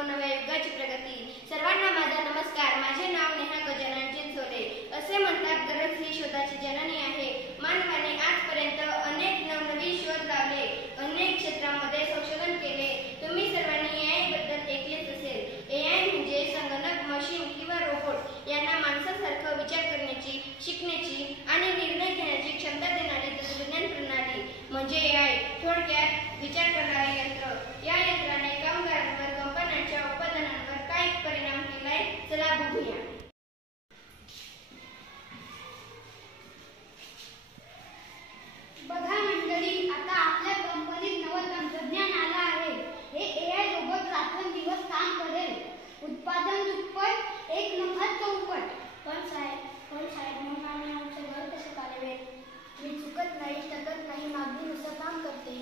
व नव्या युगाची प्रगती। सर्वांना माझा नमस्कार। माझे नाव नेहा गजानन चिंचोले। असे म्हणतात गरज ही शोधाची जननी आहे। मानवाने आजपर्यंत अनेक नवनवीन शोध लावले, अनेक क्षेत्रांमध्ये संशोधन केले। तुम्ही सर्वांनी एआय बद्दल ऐकलेच असेल। एआय म्हणजे संगणक, मशीन किंवा रोबोट यांना माणसासारखं विचार करण्याची, शिकण्याची आणि निर्णय घेण्याची क्षमता देणारी तंत्रज्ञान प्रणाली म्हणजे एआय। थोडक्यात विचार करणारे यंत्र। या यंत्राने कामगारांवर, कंपन्यांच्या उत्पादनांवर काय परिणाम केलाय, चला बघूया। बघा मंडळी, आता आपल्या कंपनीत नवं तंत्रज्ञान आलं आहे। हे एआय रोबोट रात्रंदिवस काम करेल, उत्पादन दुप्पट, एक नंबर चौपट। पण साहेब मग आम्ही आमचं घर कसं चालवेल? मी चुकत नाही, शकत नाही, मागणीनुसार काम करते।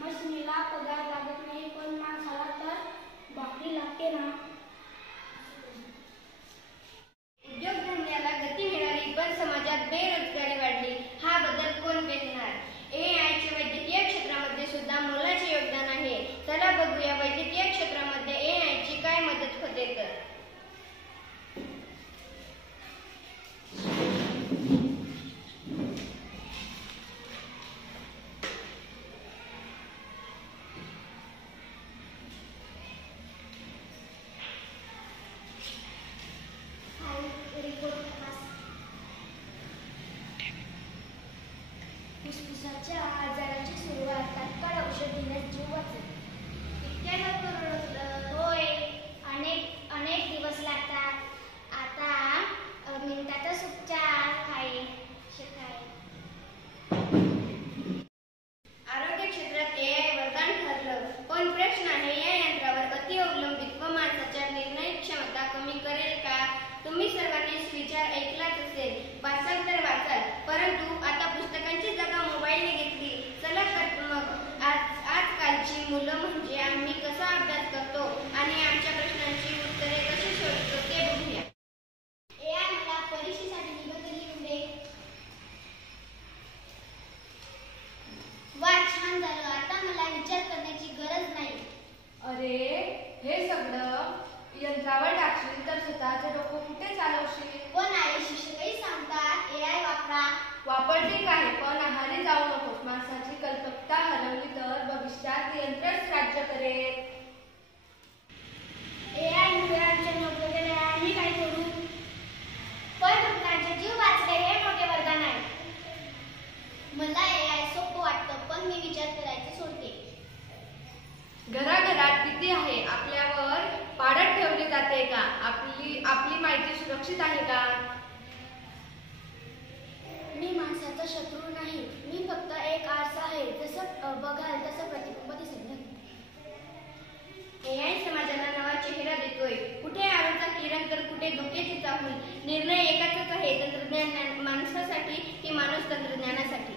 मशीनीला पगार लागत नाही, पण माणसाला तर भाकरी लागते ना। उद्योगधंद्याला गती मिळाली, पण समाजात बेरोजगारी वाढली। हा बदल कोण पेलणार? एआयचे वैद्यकीय क्षेत्रामध्ये सुद्धा मोलाचे योगदान आहे। चला बघूया वैद्यकीय क्षेत्रामध्ये एआयची काय मदत होते तर। फुफ्फुसाच्या आजाराची सुरुवात, तात्काळ औषध देण्यास जीव वाचेल। इतक्या लवकर ओळखलं? होय, अनेक दिवस लागतात। आता मिनिटातच उपचार काय शकाय। आरोग्य क्षेत्रात एआय वरदान ठरलं, पण प्रश्न आहे या यंत्रावर अति अवलंबित्व माणसाच्या निर्णय क्षमता कमी करेल का? तुम्ही सर्वांनीच विचार ऐकलाच असेल, वाचाल तर वाचाल, परंतु आता पुस्तकांची जागा मोबाईलने घेतली। चला तर मग आजकालची मुलं म्हणजे आम्ही कसा अभ्यास करतो आणि आमच्या प्रश्नांची उत्तरे कशी शोधतो ते बघूया। एआय मला परीक्षेसाठी निबंध लिहून दे। वा, छान झालं, आता मला विचार करण्याची गरज नाही। अरे, हे सगळं यंत्रावर टाकशील तर स्वतःचं डोकं कुठे चालवशील? पण आई, शिक्षकही सांगतात एआय वापरा। वापरते काय, पण आहारी जाऊ नकोस। माणसाची कल्पकता हरवली तर भविष्यात यंत्रच राज्य करेल। एआय मुळे आमच्या नोकऱ्या गेल्या, आम्ही काय करू? पण रुग्णांचे जीव वाचले हे मोठे वरदान आहे। मला एआय सोपं वाटतं, पण मी विचार करायचे सोडते। घराघरात किती आहे? आपल्यावर पाडत ठेवली जाते का? आपली माहिती सुरक्षित आहे का? मी माणसाचा शत्रू नाही, मी फक्त एक आरसा आहे। जसं बघाल तसं प्रतिबिंब दिसेल। एआय समाजाला नवा चेहरा देतोय। कुठे आरोचा किरण तर कुठे धोक्याची चाहूल। निर्णय एकाच आहे, तंत्रज्ञान माणसासाठी की माणूस तंत्रज्ञानासाठी।